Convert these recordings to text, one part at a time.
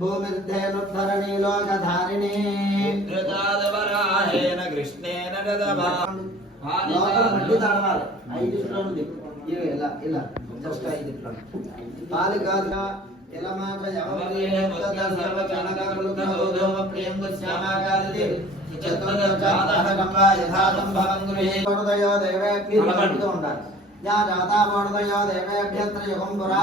భూమిర్ధేనుద్ధరణి లోకధారిణి. ధృతాదవరాహేన కృష్ణేన రథమా లోపల మట్టి తడవాలి ఐదు ఇట్లా ఉంది ఇవి ఇలా ఇలా జస్ట్ ఐదు ఇట్లా పాలు కాదుగా ఇలా మాట ఉండాలి. యా జాతా పురా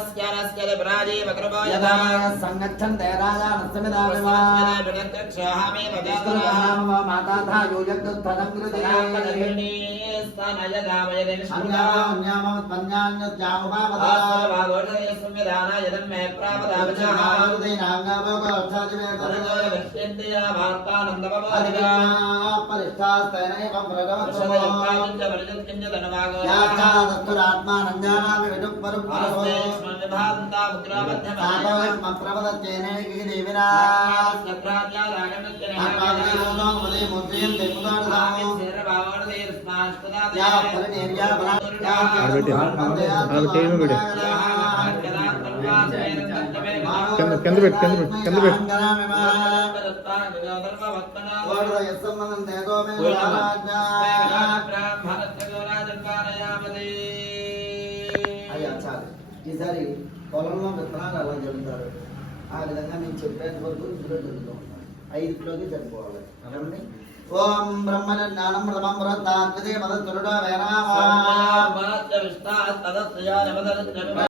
నిమావోట ధీరోస్తావదే యదా సంగచ్చంతే రాజానస్తమిదా వివా విష్ణుర్వహామమ మాతాథా యోజగ్దుత్తరం కింద పెట్టు కింద పెట్టు కింద పెట్టు. అయ్యా ఈసారి పొలంలో విత్తనాలు అలా జరుగుతారు? ఆ విధంగా నేను చెప్పేంత వరకు ఇందులో జరుగుతూ ఉంటాను ఐదులోకి సరిపోవాలి. ఏమండి? ఓం బ్రహ్మణ జ్ఞానం ప్రథమం బృహత్తాకృతే మదత్తురుడో